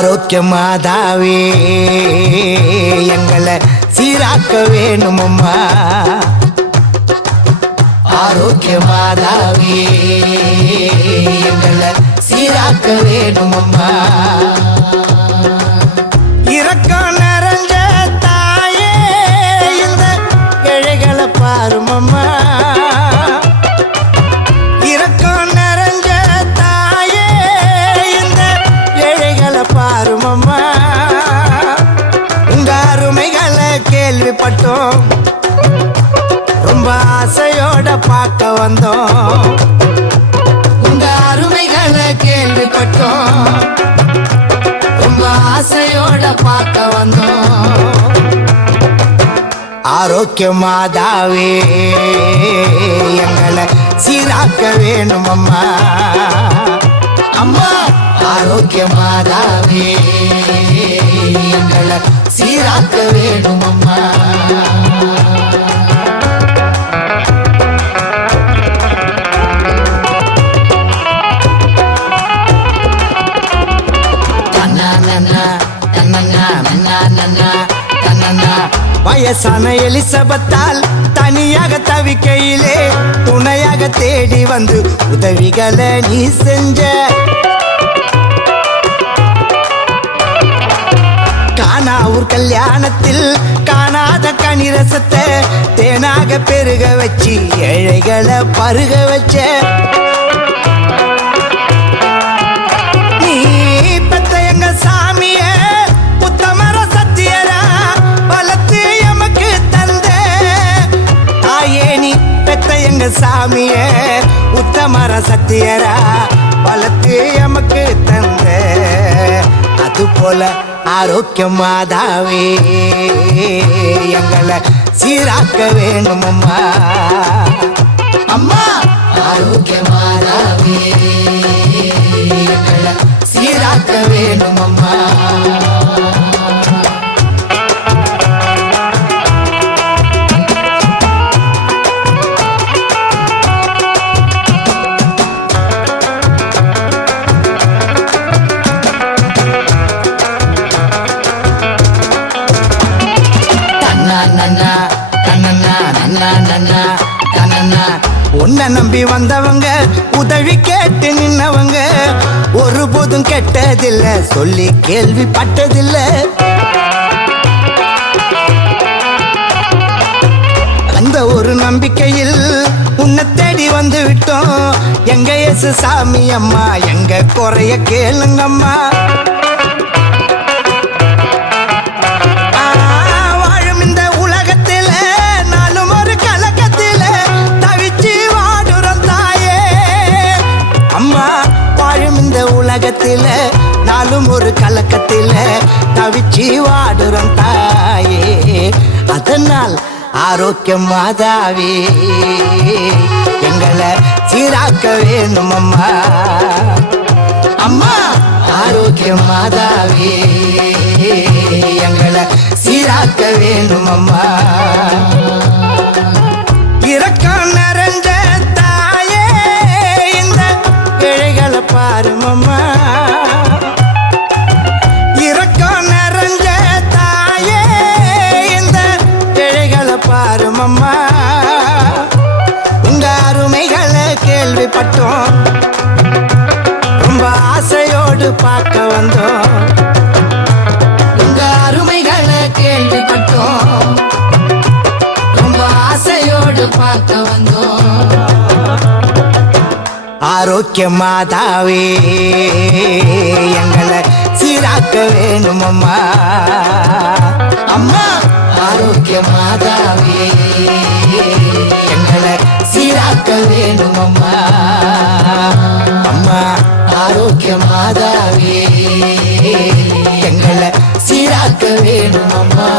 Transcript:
ஆரோக்கிய மாதாவே எங்களை சீராக்க வேணுமம்மா. ஆரோக்கிய மாதாவே எங்களை சீராக்க வேணுமம்மா. இரக்கம் நிறைஞ்ச தாயே இந்த கிளைகளை பாருமம்மா. இரக்கம் நிறைஞ்ச தாயே இந்த கிளைகளை பாருமம்மா. உங்க அருமைகளை கேள்விப்பட்டோம், ரொம்ப ஆசையோட பார்க்க வந்தோம். உங்க அருமைகளை கேள்விப்பட்டோம், ரொம்ப ஆசையோட பார்க்க வந்தோம். ஆரோக்கிய மாதாவே எங்களை சீராக்க வேணுமம்மா. அம்மா ஆரோக்கிய மாதாவே எங்களை சீராக்க வேணுமம்மா. வயசான எலிசபெத்தால் தனியாக தவிக்கையிலே துணையாக தேடி வந்து உதவிகளை நீ செஞ்ச. கானாவூர் கல்யாணத்தில் காணாத கனிரசத்தை தேனாக பெருக வச்சு ஏழைகளை பருக வச்ச. நீ பெத்த எங்க சாமிய உத்தமர சத்தியரா வளர்த்து எமக்கு தந்த. தாயே நீ பெத்த எங்க சாமிய உத்தமர சத்தியரா வளர்த்து எமக்கு தந்த. அது போல ஆரோக்கிய மாதாவே எங்களை சீராக்க வேணுமம்மா. அம்மா ஆரோக்கிய மாதாவே எங்களை சீராக்க வேணுமம்மா. உன்னை நம்பி வந்தவங்க உதவி கேட்டு நின்னவங்க ஒருபோதும் கெட்டதில்ல சொல்லி கேள்விப்பட்டதில்ல. அந்த ஒரு நம்பிக்கையில் உன்னை தேடி வந்து விட்டோம். எங்க இயேசு சாமி அம்மா எங்க குறைய கேளுங்கம்மா. உலகத்தில நாளும் ஒரு கலக்கத்தில தவிச்சி வாடுறோம் தாயே. அதனால் ஆரோக்கிய மாதாவே எங்களை சீராக்க வேணுமம்மா. அம்மா ஆரோக்கிய மாதாவே எங்களை சீராக்க வேணுமம்மா. இரக்கம் நிறைஞ்ச தாயே இந்த கிளைகளை பாருமம்மா. இரக்கம் நிறைஞ்ச தாயே இந்த கிளைகளை பாருமம்மா. உங்க அருமைகளை கேள்விப்பட்டோம், ரொம்ப ஆசையோடு பார்க்க வந்தோம். உங்க அருமைகளை கேள்விப்பட்டோம், ரொம்ப ஆசையோடு பார்க்க வந்தோம். ஆரோக்கிய மாதாவே எங்களை சீராக்க வேணுமம்மா. அம்மா ஆரோக்கிய மாதாவே எங்களை சீராக்க வேணுமம்மா. அம்மா ஆரோக்கிய மாதாவே எங்களை சீராக்க வேணுமம்மா.